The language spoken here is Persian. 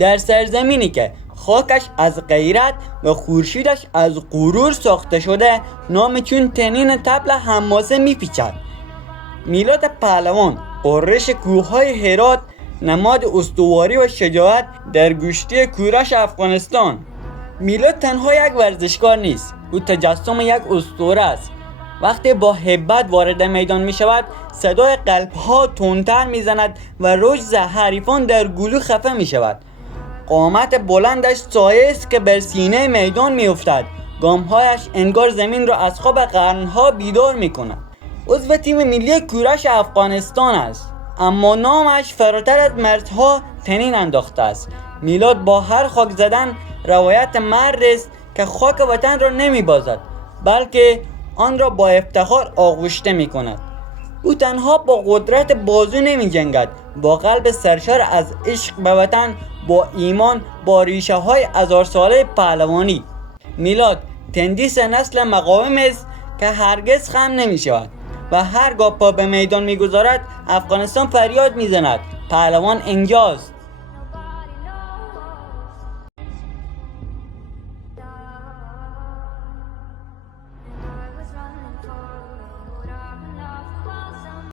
در سرزمینی که خاکش از غیرت و خورشیدش از غرور ساخته شده، نام چون تنین طبل حماسه میپیچد. میلاد پهلوان، غرش کوههای هرات، نماد استواری و شجاعت در گشتی کورش افغانستان. میلاد تنها یک ورزشکار نیست، او تجسم یک اسطوره است. وقتی با هیبت وارد میدان می شود، صدای قلب‌ها تندتر می زند و رجز حریفان در گلو خفه می شود. قامت بلندش سایه است که بر سینه میدان می افتد. گامهایش انگار زمین را از خواب قرنها بیدار می کند. عضو تیم ملی کورش افغانستان است، اما نامش فراتر از مرزها تنین انداخته است. میلاد با هر خاک زدن روایت مرد است که خاک وطن را نمی بازد، بلکه آن را با افتخار آغشته می کند. او تنها با قدرت بازو نمی جنگد، با قلب سرشار از عشق به وطن، با ایمان، با ریشه های هزار ساله پهلوانی. میلاد تندیس نسل مقاوم است که هرگز خم نمی شود و هرگاه پا به میدان می گذارد افغانستان فریاد می زند: پهلوان اینجاست.